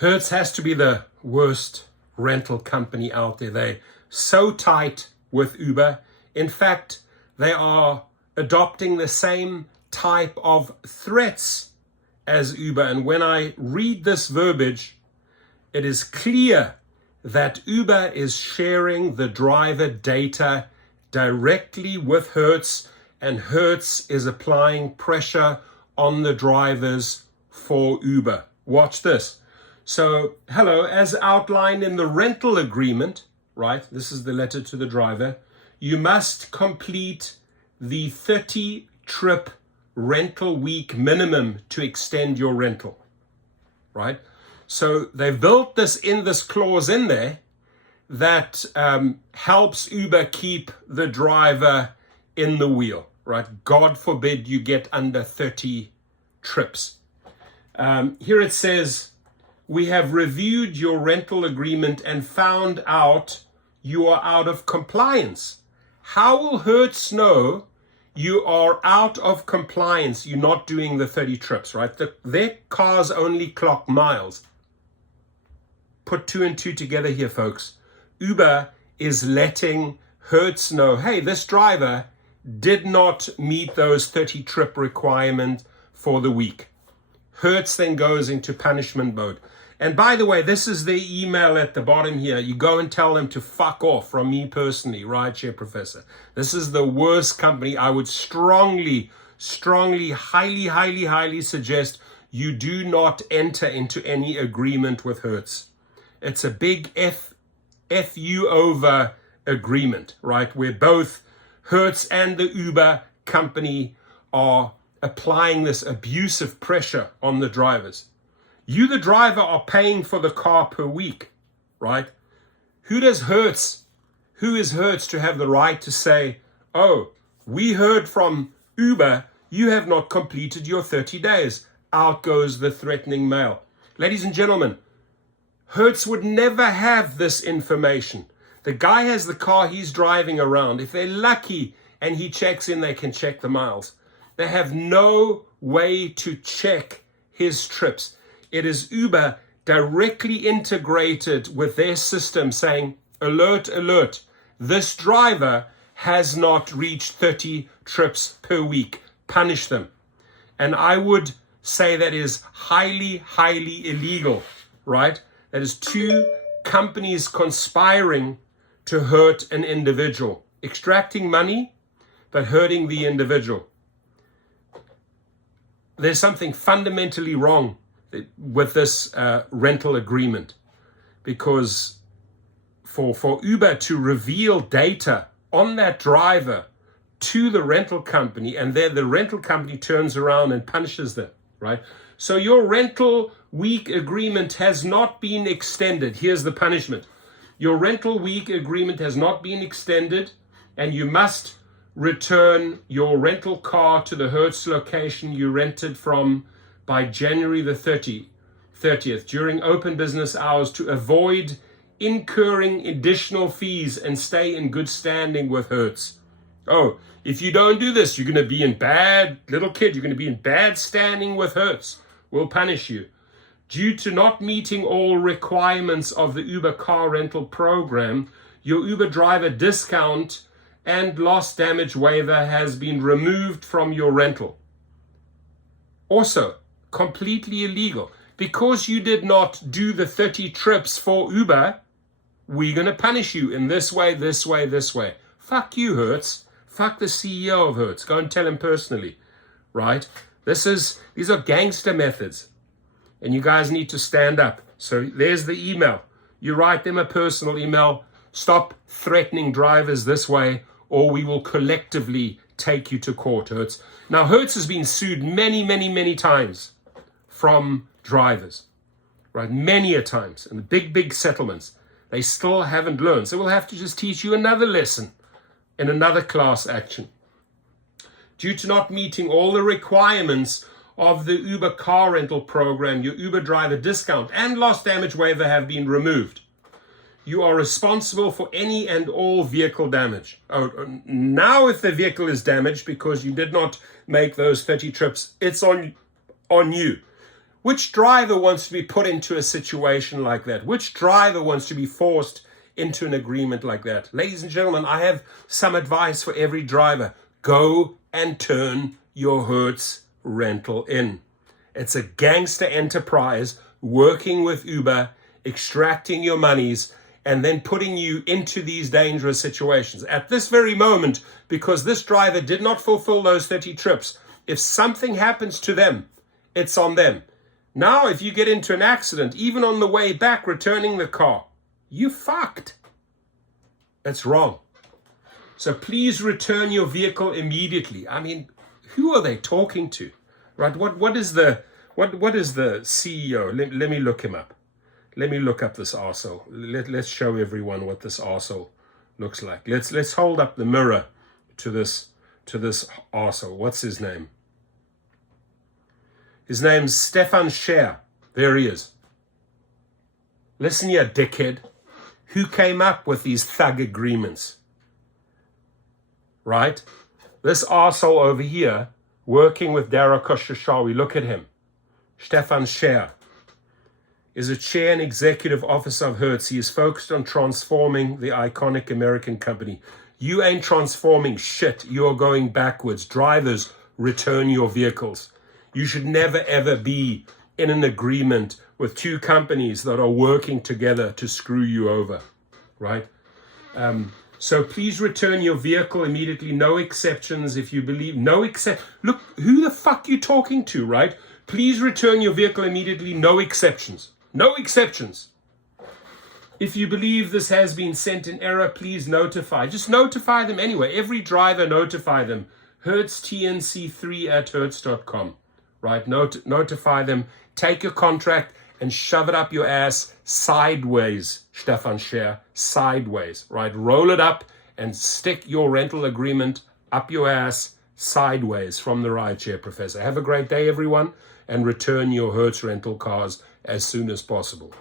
Hertz has to be the worst rental company out there. They're so tight with Uber. In fact, they are adopting the same type of threats as Uber. And when I read this verbiage, it is clear that Uber is sharing the driver data directly with Hertz, and Hertz is applying pressure on the drivers for Uber. Watch this. So, hello, as outlined in the rental agreement, right? This is the letter to the driver. You must complete the 30-trip rental week minimum to extend your rental, right? So they've built this clause in there that helps Uber keep the driver in the wheel, right? God forbid you get under 30 trips. Here it says, we have reviewed your rental agreement and found out you are out of compliance. How will Hertz know you are out of compliance? You're not doing the 30 trips, right? Their cars only clock miles. Put two and two together here, folks. Uber is letting Hertz know, hey, this driver did not meet those 30 trip requirement for the week. Hertz then goes into punishment mode. And by the way, this is the email at the bottom here. You go and tell them to fuck off from me personally, Rideshare Professor. This is the worst company. I would strongly, highly suggest you do not enter into any agreement with Hertz. It's a big F you over agreement, right? Where both Hertz and the Uber company are applying this abusive pressure on the drivers. You, the driver, are paying for the car per week, right? Who is Hertz to have the right to say, oh, we heard from Uber, you have not completed your 30 days. Out goes the threatening mail. Ladies and gentlemen, Hertz would never have this information. The guy has the car he's driving around. If they're lucky and he checks in, they can check the miles. They have no way to check his trips. It is Uber directly integrated with their system saying, alert, alert, this driver has not reached 30 trips per week. Punish them. And I would say that is highly illegal, right? That is two companies conspiring to hurt an individual, extracting money, but hurting the individual. There's something fundamentally wrong with this rental agreement, because for Uber to reveal data on that driver to the rental company, and then the rental company turns around and punishes them, right? So your rental week agreement has not been extended. Here's the punishment. Your rental week agreement has not been extended, and you must return your rental car to the Hertz location you rented from by January the 30th during open business hours to avoid incurring additional fees and stay in good standing with Hertz. Oh, if you don't do this, you're going to be in bad standing with Hertz. We'll punish you. Due to not meeting all requirements of the Uber car rental program, your Uber driver discount and loss damage waiver has been removed from your rental. Also, completely illegal. Because you did not do the 30 trips for Uber, we're going to punish you in this way. Fuck you, Hertz. Fuck the CEO of Hertz. Go and tell him personally, right? These are gangster methods, and you guys need to stand up. So there's the email. You write them a personal email. Stop threatening drivers this way, or we will collectively take you to court, Hertz. Now, Hertz has been sued many times from drivers, right? Many a times, and the big settlements. They still haven't learned. So we'll have to just teach you another lesson in another class action. Due to not meeting all the requirements of the Uber car rental program, your Uber driver discount and loss damage waiver have been removed. You are responsible for any and all vehicle damage. Oh, now if the vehicle is damaged because you did not make those 30 trips, it's on you. Which driver wants to be put into a situation like that? Which driver wants to be forced into an agreement like that? Ladies and gentlemen, I have some advice for every driver. Go and turn your Hertz rental in. It's a gangster enterprise working with Uber, extracting your monies, and then putting you into these dangerous situations. At this very moment, because this driver did not fulfill those 30 trips, if something happens to them, it's on them. Now, if you get into an accident, even on the way back, returning the car, you fucked. It's wrong. So please return your vehicle immediately. I mean, who are they talking to? Right? What is the CEO? Let me look him up. Let me look up this arsehole. Let's show everyone what this arsehole looks like. Let's hold up the mirror to this arsehole. What's his name? His name's Stefan Scher. There he is. Listen here, dickhead. Who came up with these thug agreements? Right? This arsehole over here, working with Dara Khosrowshahi, look at him. Stefan Scher is a chair and executive officer of Hertz. He is focused on transforming the iconic American company. You ain't transforming shit. You're going backwards. Drivers, return your vehicles. You should never, ever be in an agreement with two companies that are working together to screw you over, right? So please return your vehicle immediately. No exceptions if you believe. Look, who the fuck you talking to, right? Please return your vehicle immediately. No exceptions. No exceptions. If you believe this has been sent in error, please notify. Just notify them anyway. Every driver, notify them. hertzTNC3@hertz.com. Right? Notify them. Take your contract and shove it up your ass sideways, Stefan Scher, sideways, right? Roll it up and stick your rental agreement up your ass sideways from the Rideshare professor. Have a great day, everyone, and return your Hertz rental cars as soon as possible.